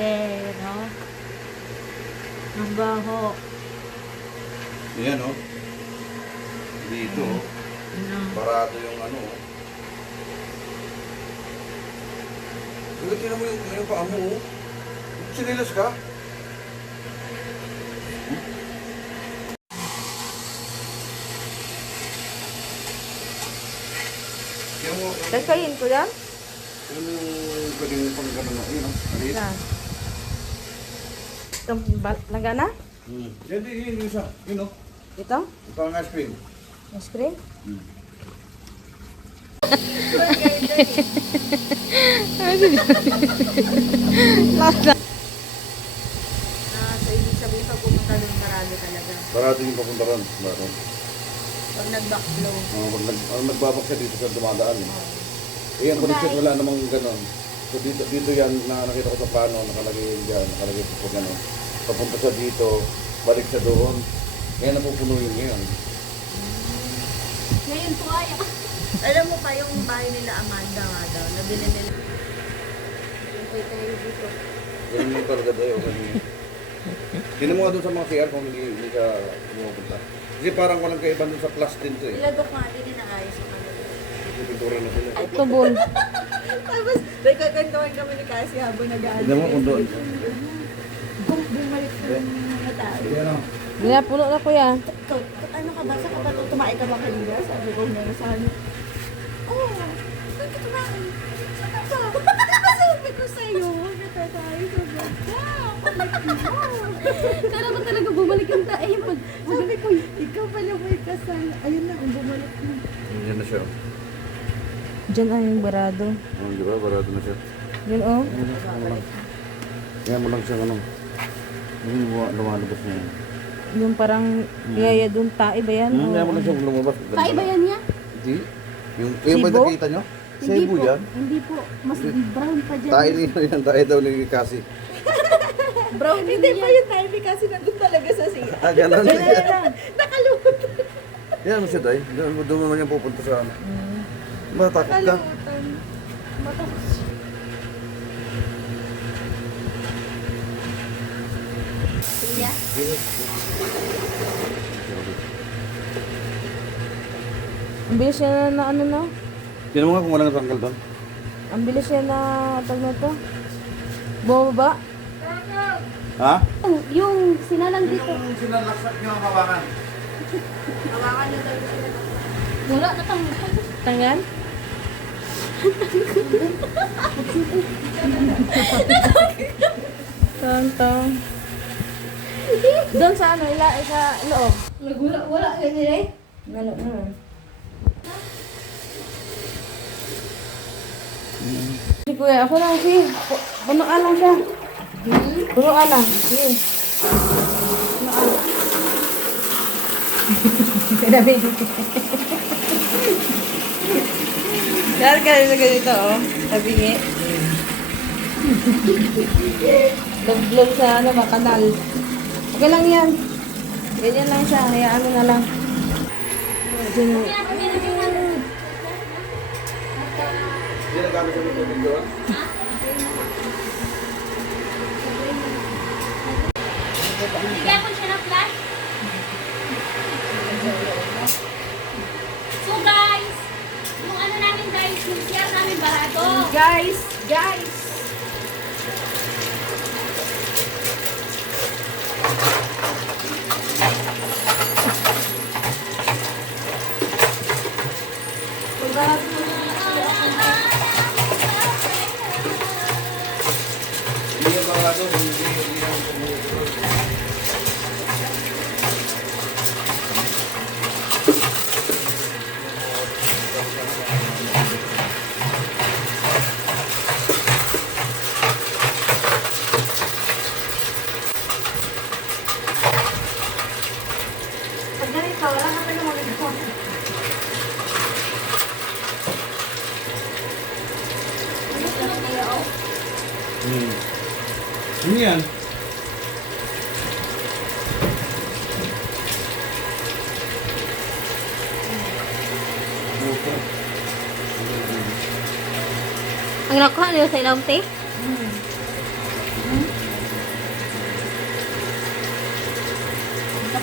no? Ang baho. Ayan o. Dito o. Ano? Parado yung ano o. Tingnan mo yung paa mo o. Sinilas ka? Kakain ko yan? Ano yung pwedeng pang gano'n o. Ayan o. Maliit. Na. Itong lagana? Yan din yung isa. Yun o. Ito? Ito ang ice cream. Ice cream? So, ibig sabihin pag pumunta doon marami talaga. Parado yung papunta ron. Baro. Pag nag-backflow. Pag nagbabak siya dito sa dumadaan. Ayan, connection wala namang gano'n. So dito yan, nakita ko sa plano, nakalagay yun dyan, nakalagay po gano'n. Papunta siya dito, balik siya doon. Ngayon napupuno yun ngayon. Ngayon po ay Alam mo pa yung bahay nila Amanda nga daw, nabili nila. Hintay tayo dito. Ganun lang talaga tayo. Tingnan mo nga doon sa mga CR kung hindi ka pumupunta. Kasi parang walang kaiban doon sa plus din to eh. Iladok nga, hindi naayos yung ano. Kasi pintura na sila. Tubol. Tapos, nagkakantuhan kami ni Cassie habang nag-aalis. Tingnan mo kung doon. Bumalik ng mga tao. Ayan o. Kaya puno na kuya. Ano ka ba? Sa ka ba tumain ka ba kanina? Sabi ko na sa kanya. Oo, saan ka tumain? Saan ka ba? Sabi ko sa'yo, huwag na tayo sa baba. Kala ko talaga bumalik yung tayo. Sabi ko, ikaw pala may kasal. Ayun na, ang bumalik na. Yan na siya. Diyan ay yung barado. Di ba? Barado na siya. Yun oh. Kaya mo lang siya ano. Yung lumalabas niya. Yung parang yaya doon, tae ba yan? Kaya mo lang siya lumabas. Tayo ba yan niya? Hindi. Yung ba Sibo? nakita nyo? Hindi Cebu po. yan. Hindi po. Mas brown pa dyan. Tayo yan. Tayo daw ni Cassie. Brown din Hindi pa yan. yung time kasi nandun talaga sa siya. Ah, gano'n. Nakalukot. Yan mo siya tayo. Doon mo naman yan pupunta sa ano. Matakot ka. Nakalimutan. Matakot. Kuya? Ang bilis niya na ano na. Yan mo nga kung walang tanggal doon. Ang bilis niya na tag na to. Bumaba. Ha? Yung sinalang dito. Yung sinalaksak nyo ang hawakan. Hawakan niyo tayo. Wala na tang. Tangan? Tong. Doon sa ano, sa loob. Wala ka nila eh. Nalo na. Si kuya, ako lang si. Punuan lang siya. Punuan lang. Sige. Punuan. Kaya Dahil ka rin dito, oh. Tabingi. Log-log sa ano ba, kanal. Okay lang yan. Ganyan lang siya. Hayaan mo na lang. Hindi nagamit sa mga tubig doon. Bigyan ko siya ng flash. So guys, yung ano namin guys, yung CR namin barado. Guys! Hindi yung mga doon. Hindi yung pumupunta. Pag ganito, wala ka pa naman ito. Ano yan? Ang nakuha niyo sa ilong te?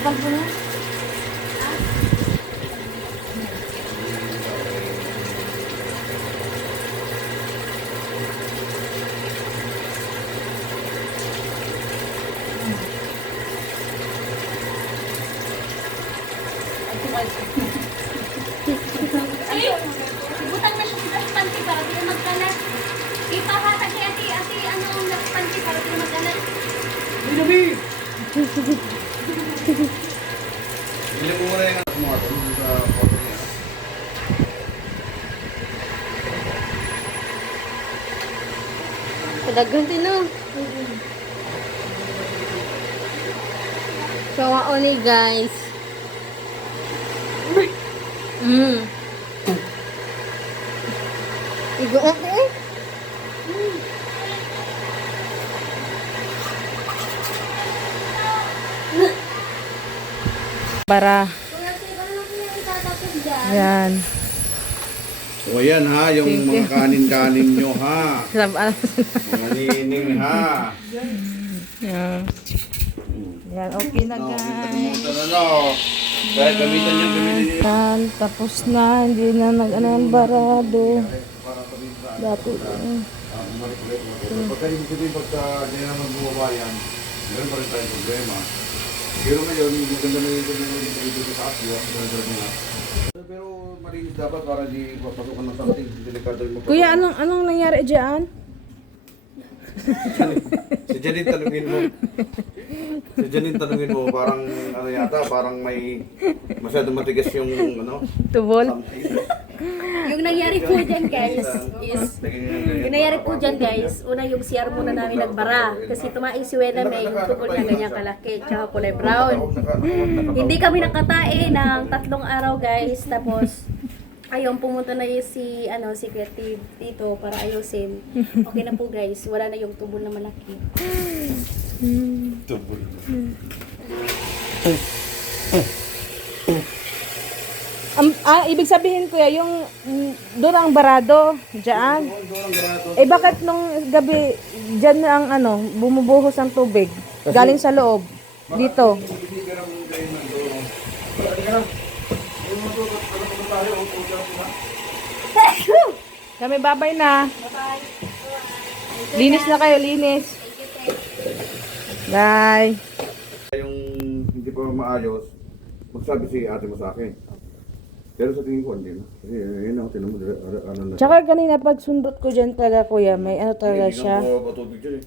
kapal po na. Ay, butang na siya sa panty para di na magkalat. Ipahatag kay ate, ano ang panty para di na magkalat. Bili mo muna yung mga ito sa photo niya. Padagan din no. So, only guys. Igo ate eh. Para. Kuya, paano lang kaya itatapos dyan? Yan. So ayan ha, yung mga kanin-kanin nyo ha. Sarap. Mga nining ha. Yan. Yan, okay na No, guys. kita na no. Kaya gamitan nyo. Yan, tapos na. Hindi na nag-ano barado. Dati. Pagka yung sabihin pagka hindi naman bumabayan, meron pa rin tayong problema. Pero ngayon, maganda na yung dito sa asyo, pero malinis dapat para di papasukan ng something delikado yung magpapasukan. Kuya, anong nangyari dyan? Si Janine tanungin mo, parang ano yata, parang may masyadong matigas yung ano, Tubol? something. Yung nangyari po dyan guys is yung nangyari po dyan guys, una yung CR muna namin nagbara kasi tumaing si Wena may yung tukod na ganyan kalaki tsaka kulay brown. Hindi kami nakatae ng 3 araw guys, tapos ayun pumunta na yung si Kuya dito para ayusin. Okay na po guys, wala na yung tubol na malaki. Ibig sabihin kuya, yung doon ang barado, dyan. Eh bakit nung gabi, dyan na ang bumubuhos ang tubig, galing sa loob, dito. Kami babay na. Linis na kayo, linis. Bye. Yung hindi pa maayos, magsabi si ate mo sa akin. Pero sa tingin ko, hindi na. Kasi yun ako, tinan mo, ano na. Tsaka kanina pag sundot ko dyan talaga kuya, may talaga siya. Hindi na patubig dyan eh.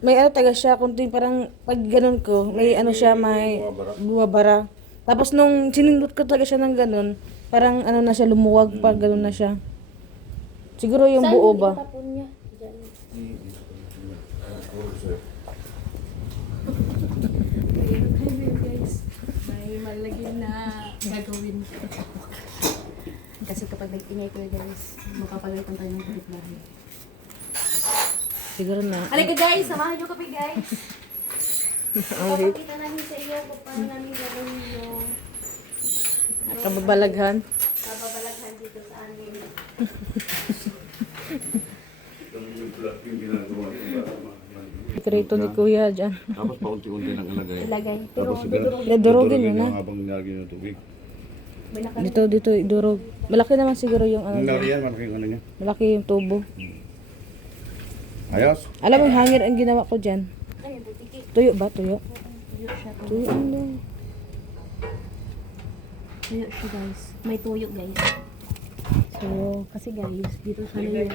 May talaga siya, kunting parang pag ganun ko, may siya, may buwabara. Tapos nung sinindot ko talaga siya ng ganun, parang na siya, lumuwag pag ganun na siya. Siguro yung buo ba? Tapon niya. Dyan. Guys, may malagyan na gagawin. Kasi kapag nag-ingay ko guys, makapagalitan tayo ng kulit namin. Siguro na. Halika guys, samahan nyo kami guys. Papakita namin sa iyo kung paano namin gagawin yung Kababalaghan. kababalaghan dito sa amin. Yung ginagawa yung Krito ni kuya dyan. Tapos paunti-unti ng ilagay. Ilagay. Pero Tapos siguro, Dudurugin mo na. habang nilagay ng tubig. may naka Dito, idurog. Malaki naman siguro yung Ang dyan. nariyan, malaking ano niya. Malaki yung tubo. Ayos. Alam mo, hanger ang ginawa ko dyan. Ay, butiki. Tuyo ba? Tuyo? Tuyo siya. Tuyo ano? Tuyo siya guys. May tuyo guys. So, Kasi guys, dito sana yung